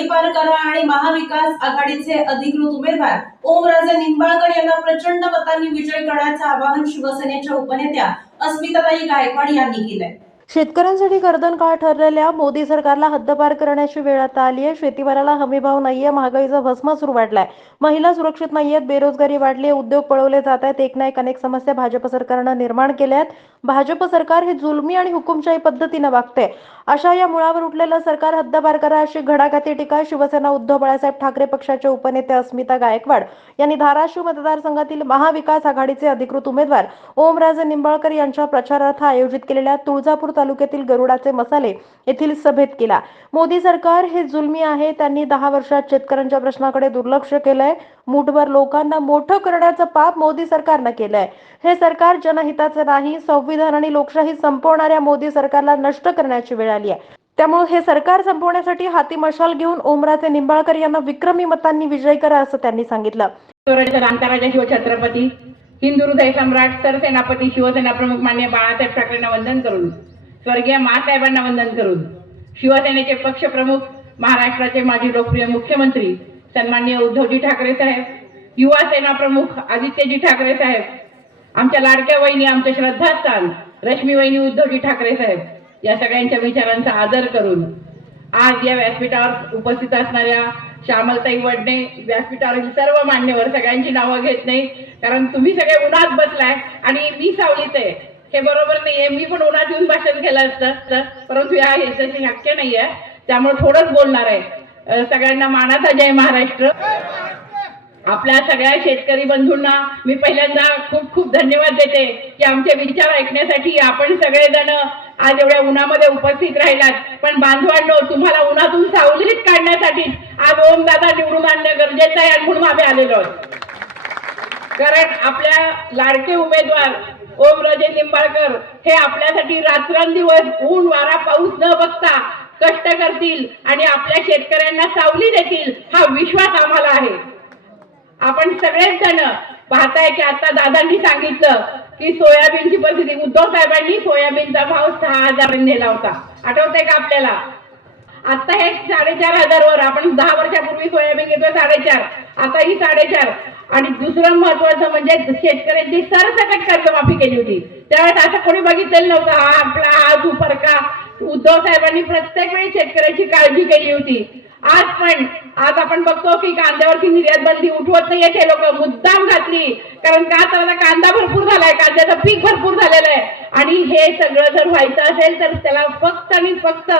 हरिपार करा आणि महाविकास आघाडीचे अधिकृत उमेदवार ओमराजे निंबाळकर यांना प्रचंड मतांनी विजयी करण्याचे आवाहन शिवसेनेच्या उपनेत्या अस्मिताताई गायकवाड यांनी केले। शेतकऱ्यांसाठी गर्दनकाळ ठरलेल्या मोदी सरकारला हद्दपार करण्याची वेळ आता आली आहे। शेतीमालाला हमीभाव नाहीये, महागाईचा भस्मासूर वाढलाय, महिला सुरक्षित नाहीयेत, बेरोजगारी वाढली आहे, उद्योग पळवले जात आहेत। एक ना एक अनेक समस्या भाजप सरकारनं निर्माण केल्या आहेत। भाजप सरकार हे जुलमी आणि हुकुमशाही पद्धतीने वागते। अशा या मुळावर उठलेलं सरकार हद्दपार करा अशी घडाघाती टीका शिवसेना उद्धव बाळासाहेब ठाकरे पक्षाच्या उपनेत्या अस्मिता गायकवाड यांनी धाराशिव मतदारसंघातील महाविकास आघाडीचे अधिकृत उमेदवार ओमराजे निंबाळकर यांच्या प्रचारार्थ आयोजित केलेल्या तुळजापूर तालुक्यातील गरुडाचे मसाले येथील सभेत केला। मोदी सरकार हे जुलमी आहे, त्यांनी 10 वर्षात शेतकऱ्यांच्या प्रश्नाकडे दुर्लक्ष केलंय। मूठभर लोकांना मोठं करण्याचं पाप मोदी सरकारनं केलंय। हे सरकार जनहिताचे नाही, संविधान आणि लोकशाही संपवणाऱ्या मोदी सरकारला नष्ट करण्याची वेळ आली आहे। त्यामुळे हे सरकार संपवण्यासाठी हाती मशाल घेऊन ओमराजे निंबाळकर यांना विक्रमी मतांनी विजयी करा असं त्यांनी सांगितलं। राजा शिवछत्रपती हिंदू हृदय सम्राट सरसेनापती शिवसेना प्रमुख माननीय बाळासाहेब ठाकरेंना वंदन करून, स्वर्गीय मासाहेबांना वंदन करून, शिवसेनेचे पक्ष प्रमुख महाराष्ट्राचे माजी लोकप्रिय मुख्यमंत्री सन्माननीय उद्धवजी ठाकरे साहेब, युवा सेना प्रमुख आदित्यजी ठाकरे साहेब, आमच्या लाडक्या वहिनी, आमच्या श्रद्धास्थान रश्मी वहिनी उद्धवजी ठाकरे साहेब, या सगळ्यांच्या विचारांचा आदर करून आज या व्यासपीठावर उपस्थित असणाऱ्या श्यामलताई वडणे, व्यासपीठावरील सर्व मान्यवर, सगळ्यांची नावं घेत नाही कारण तुम्ही सगळे उन्हात बसलाय आणि मी सावलीत आहे, हे बरोबर नाहीये। मी पण उन्हात येऊन भाषण केलं असतं, परंतु या ह्याच्याशी शक्य नाहीये, त्यामुळे थोडंच बोलणार आहे। सगळ्यांना मानाचा जय महाराष्ट्र। आपल्या सगळ्या शेतकरी बंधूंना मी पहिल्यांदा खूप खूप धन्यवाद देते की आमचे विचार ऐकण्यासाठी आपण सगळेजण आज एवढ्या उन्हामध्ये उपस्थित राहिलात। पण बांधवांनो, तुम्हाला उन्हातून सावलीत काढण्यासाठी आज ओमदादा निवडून आणणं गरजेचं आहे आणि म्हणून आम्ही आलेलो आहोत। कारण आपल्या लाडके उमेदवार ओमराजे निंबाळकर हे आपल्यासाठी रात्रंदिवस ऊन वारा पाऊस न बघता कष्ट करतील आणि आपल्या शेतकऱ्यांना सावली देतील, हा विश्वास आम्हाला आहे। आपण सगळेच जण पाहताय की आता दादांनी सांगितलं की सोयाबीनची परिस्थिती, उद्धव साहेबांनी सोयाबीनचा भाव 6,000 नेला होता, आठवतंय का आपल्याला? आता हे 4,500 वर, आपण 10 वर्षापूर्वी सोयाबीन घेतोय 4,500, आता ही 4,500। आणि दुसरं महत्वाचं म्हणजे शेतकऱ्यांची सरसकट कर्जमाफी केली होती। त्यावेळेस असं कोणी बघितलेलं नव्हतं, हा आपला हा दुपरका उद्धव साहेबांनी प्रत्येक वेळी शेतकऱ्याची काळजी केली होती। आज आपण बघतो की कांद्यावरची निर्यात बंदी उठवत नाहीये ते लोक, मुद्दाम घातली, कारण का तर कांदा भरपूर झालाय, कांद्याचं पीक भरपूर झालेलं आहे। आणि हे सगळं जर व्हायचं असेल तर त्याला फक्त आणि फक्त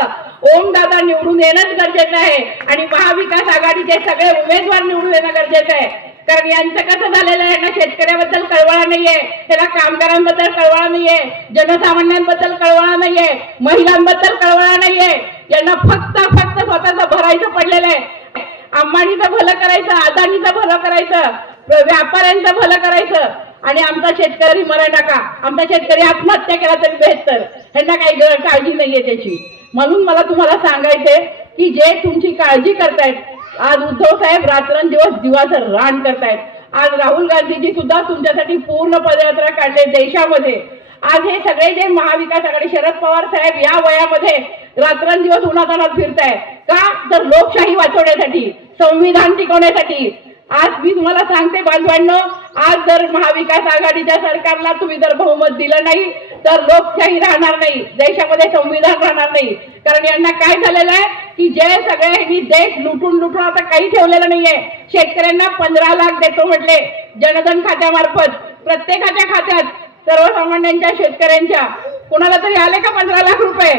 ओमदादा निवडून येणंच गरजेचं आहे आणि महाविकास आघाडीचे सगळे उमेदवार निवडून येणं गरजेचं आहे। कारण यांचं कसं झालेलं आहे ना, शेतकऱ्याबद्दल कळवळा नाहीये, त्याला कामगारांबद्दल कळवळा नाहीये, जनसामान्यांबद्दल कळवळा नाहीये, महिलांबद्दल कळवळा नाहीये, यांना फक्त स्वतःचं भरायचं पडलेलं आहे। अंबानीचं भलं करायचं, अदानीचं भलं करायचं, व्यापाऱ्यांचं भलं करायचं आणि आमचा शेतकरी मरण नका, आमचा शेतकरी आत्महत्या केला तरी बेहतर, ह्यांना काही काळजी नाहीये त्याची। म्हणून मला तुम्हाला सांगायचंय की जे तुमची काळजी करतायत, आज उद्धव साहेब रात्रंदिवस दिवाचं रान करतायत। आज राहुल गांधीजी सुद्धा तुमच्यासाठी पूर्ण पदयात्रा काढले देशामध्ये। आज हे सगळे जे महाविकास आघाडी, शरद पवार साहेब या वयामध्ये रात्रंदिवस उन्हातान्हात फिरताय का? तर लोकशाही वाचवण्यासाठी, संविधान टिकवण्यासाठी। आज मी तुम्हाला सांगते बांधवांनो, आज जर महाविकास आघाडीच्या सरकारला तुम्ही जर बहुमत दिलं नाही तर लोकशाही राहणार नाही, देशामध्ये संविधान राहणार नाही। कारण यांना काय झालेलं आहे की जे सगळ्यांनी देश लुटून आता काही ठेवलेलं नाहीये। शेतकऱ्यांना 15 लाख देतो म्हटले जनधन खात्यामार्फत, प्रत्येकाच्या खात्यात, सर्वसामान्यांच्या शेतकऱ्यांच्या, कोणाला तरी आले का 15 लाख रुपये?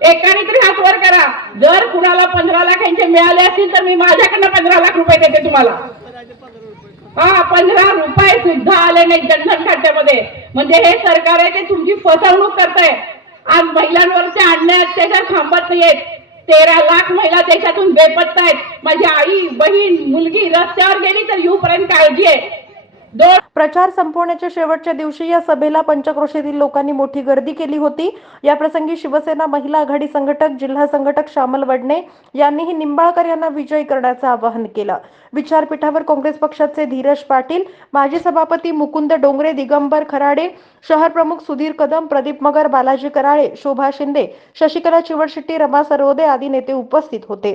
एकाने तरी हात वर करा। जर कुणाला 15 लाख यांचे मिळाले असतील तर मी माझ्याकडनं 15 लाख रुपये देते तुम्हाला। हा, 15 रुपये सुद्धा आले नाही जनधन खात्यामध्ये। म्हणजे हे सरकार आहे ते तुमची फसवणूक करताय। आज महिलांवरचे अन्याय अत्याचार थांबत नाहीयेत, 13 लाख महिला देशातून बेपत्ता आहेत। माझी आई, बहीण, मुलगी रस्त्यावर गेली तर येऊपर्यंत काळजी आहे। प्रचार संपवण्याच्या शेवटच्या दिवशी या सभेला पंचक्रोशीतील लोकांनी मोठी गर्दी केली होती। या प्रसंगी शिवसेना महिला आघाडी संघटक, जिल्हा संघटक श्यामल वडणे यांनीही निंबाळकर यांना विजयी करण्याचं आवाहन केलं। विचारपीठावर काँग्रेस पक्षाचे धीरज पाटील, माजी सभापती मुकुंद डोंगरे, दिगंबर खराडे, शहर प्रमुख सुधीर कदम, प्रदीप मगर, बालाजी कराळे, शोभा शिंदे, शशिकला चिवडशेट्टी, रमा सरवदे आदी नेते उपस्थित होते।